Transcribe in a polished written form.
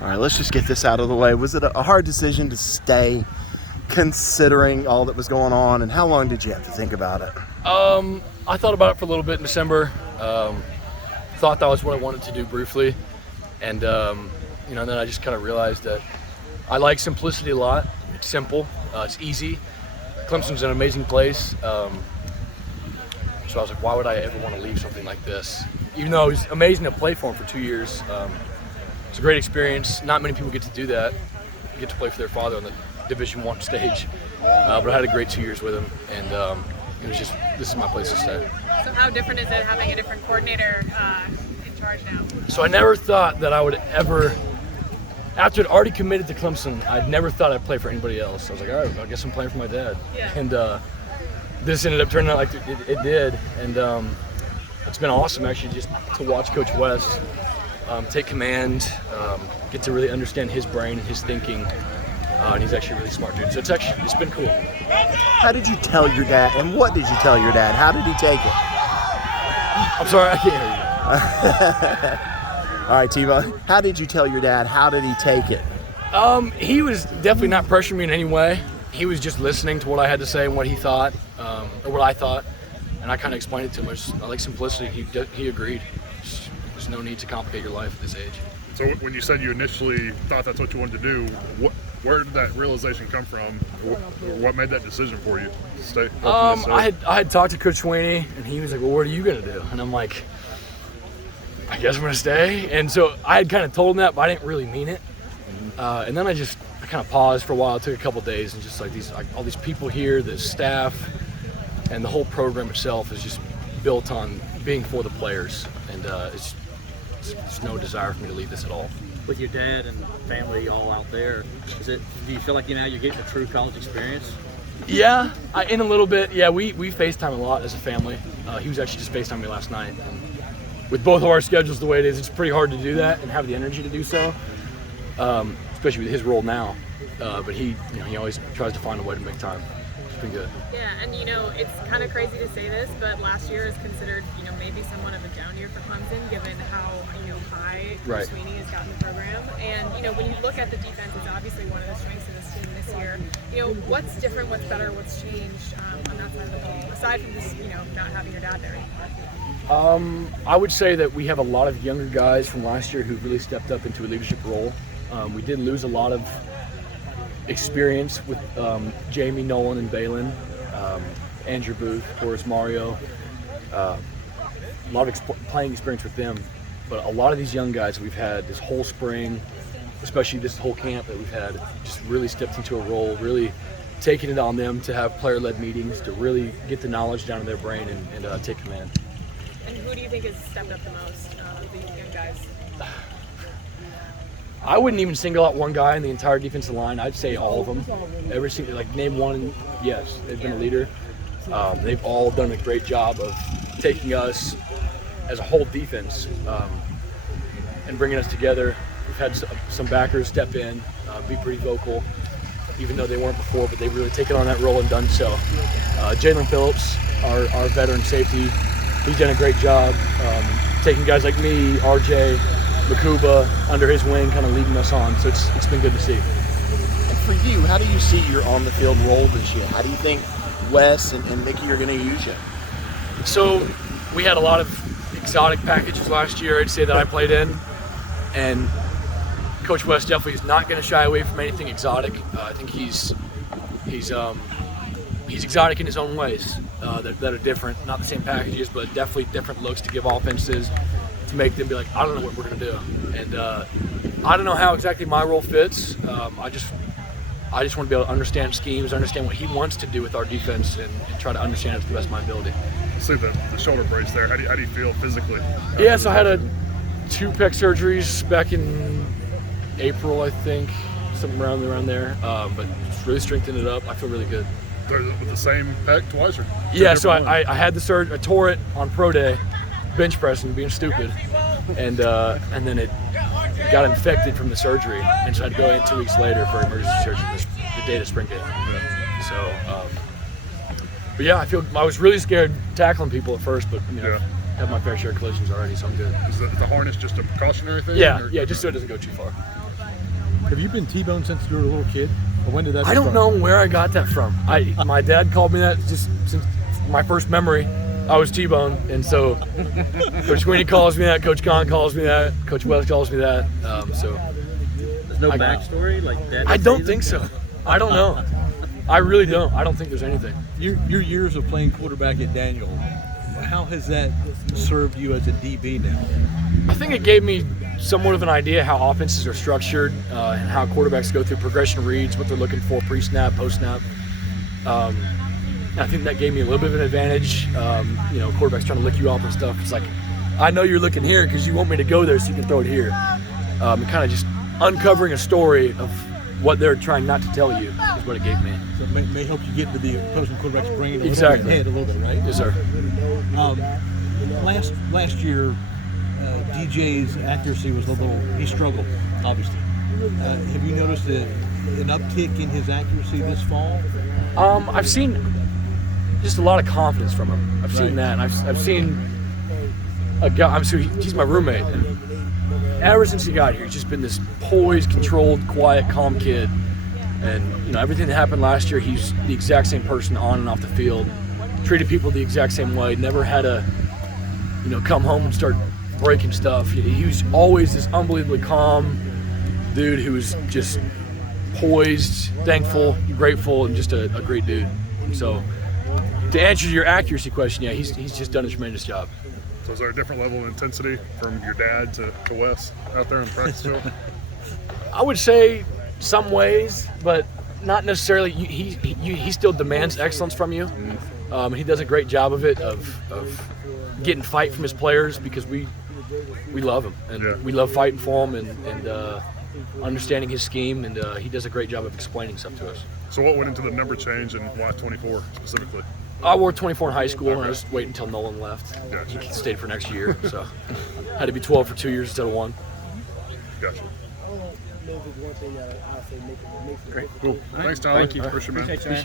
All right, let's just get this out of the way. Was it a hard decision to stay, considering all that was going on, and how long did you have to think about it? I thought about it for a little bit in December. Thought that was what I wanted to do briefly, and then I just kind of realized that I like simplicity a lot. It's simple, it's easy. Clemson's an amazing place, so I was like, why would I ever want to leave something like this? Even though it was amazing to play for him for 2 years. It's a great experience. Not many people get to do that, get to play for their father on the Division I stage. But I had a great 2 years with him, and it was just, this is my place to stay. So how different is it having a different coordinator in charge now? So I never thought that I would ever, after I'd already committed to Clemson, I'd never thought I'd play for anybody else. I was like, all right, I guess I'm playing for my dad. Yeah. And this ended up turning out like it did. And it's been awesome, actually, just to watch Coach West take command, get to really understand his brain and his thinking. And he's actually a really smart dude. So it's been cool. How did you tell your dad, and what did you tell your dad? How did he take it? I'm sorry, I can't hear you. All right, Tebow, how did you tell your dad? How did he take it? He was definitely not pressuring me in any way. He was just listening to what I had to say and what he thought, or what I thought. And I kind of explained it to him. I like simplicity. He agreed. There's no need to complicate your life at this age. So when you said you initially thought that's what you wanted to do, where did that realization come from? What made that decision for you to stay? I had talked to Coach Sweeney, and he was like, well, what are you going to do? And I'm like, I guess I'm going to stay. And so I had kind of told him that, but I didn't really mean it. And then I kind of paused for a while. It took a couple days, and just like all these people here, the staff, and the whole program itself is just built on being for the players. And it's no desire for me to leave this at all. With your dad and family all out there, do you feel like you're getting a true college experience? Yeah, in a little bit. Yeah, we FaceTime a lot as a family. He was actually just FaceTiming me last night. And with both of our schedules the way it is, it's pretty hard to do that and have the energy to do so, especially with his role now. But he always tries to find a way to make time. It's been good. Yeah, and it's kind of crazy to say this, but last year is considered, maybe somewhat of a down year for Clemson, given how high Right. Sweeney has gotten the program. And when you look at the defense, it's obviously one of the strengths of this team this year. What's different? What's better? What's changed on that side of the ball, aside from just not having your dad there anymore? I would say that we have a lot of younger guys from last year who've really stepped up into a leadership role. We did lose a lot of experience with Jamie, Nolan, and Balin, Andrew Booth, of course, Mario. A lot of playing experience with them. But a lot of these young guys that we've had this whole spring, especially this whole camp that we've had, just really stepped into a role, really taking it on them to have player-led meetings, to really get the knowledge down in their brain and take command. And who do you think has stepped up the most, the young guys? I wouldn't even single out one guy in the entire defensive line. I'd say all of them. Every single, name one, yes, they've been a leader. They've all done a great job of taking us as a whole defense and bringing us together. We've had some backers step in, be pretty vocal, even though they weren't before, but they've really taken on that role and done so. Jalen Phillips, our veteran safety, he's done a great job taking guys like me, RJ, Makuba under his wing, kind of leading us on. So it's been good to see. And for you, how do you see your on-the-field role this year? How do you think Wes and Mickey are going to use you? So we had a lot of exotic packages last year, I'd say, that I played in. And Coach West definitely is not going to shy away from anything exotic. I think he's exotic in his own ways that are different. Not the same packages, but definitely different looks to give offenses, to make them be like, I don't know what we're going to do. And I don't know how exactly my role fits. I just want to be able to understand schemes, understand what he wants to do with our defense, and try to understand it to the best of my ability. See the shoulder brace there. How do you feel physically? Yeah, so I had 2 pec surgeries back in April, I think, something around there. But just really strengthened it up. I feel really good. With the same pec twice, or? Yeah, so I had the surgery. I tore it on pro day, bench pressing, being stupid, and then it got infected from the surgery, and so I had to go in 2 weeks later for emergency surgery the day of spring game. So, but yeah, I was really scared tackling people at first, but I've had my fair share of collisions already, so I'm good. Is the harness just a precautionary thing? Yeah, just so it doesn't go too far. Have you been T-boned since you were a little kid? Or when did that I don't start? know where I got that from. My dad called me that just since my first memory. I was T-boned, and so Coach Sweeney calls me that, Coach Kahn calls me that, Coach West calls me that. So There's no backstory like that. I don't think so. I don't know. I really don't. I don't think there's anything. Your years of playing quarterback at Daniel, how has that served you as a DB now? I think it gave me somewhat of an idea how offenses are structured and how quarterbacks go through progression reads, what they're looking for pre-snap, post-snap. I think that gave me a little bit of an advantage. Quarterbacks trying to lick you off and stuff. It's like, I know you're looking here because you want me to go there so you can throw it here. And kind of just uncovering a story of what they're trying not to tell you is what it gave me. So it may help you get into the opposing quarterback's brain Exactly. a little bit, right? Yes, sir. Last year, DJ's accuracy was a little. He struggled, obviously. Have you noticed an uptick in his accuracy this fall? I've seen just a lot of confidence from him. I've seen that. And I've seen a guy. He's my roommate, and ever since he got here, he's just been this poised, controlled, quiet, calm kid. And everything that happened last year, he's the exact same person on and off the field. Treated people the exact same way. Never had to, come home and start breaking stuff. He was always this unbelievably calm dude who was just poised, thankful, grateful, and just a great dude. So, to answer your accuracy question, yeah, he's just done a tremendous job. So is there a different level of intensity from your dad to Wes out there in the practice field? I would say some ways, but not necessarily. He still demands excellence from you. He does a great job of it, of getting fight from his players because we love him and we love fighting for him and understanding his scheme, and he does a great job of explaining stuff to us. So what went into the number change and why 24 specifically? I wore 24 in high school, and I was waiting until Nolan left. Gotcha. He stayed for next year, so had to be 12 for 2 years instead of 1. Gotcha. Maybe one thing that I'll say make Cool. Thanks, Tyler. Thank you. Appreciate it, man. Appreciate you, man.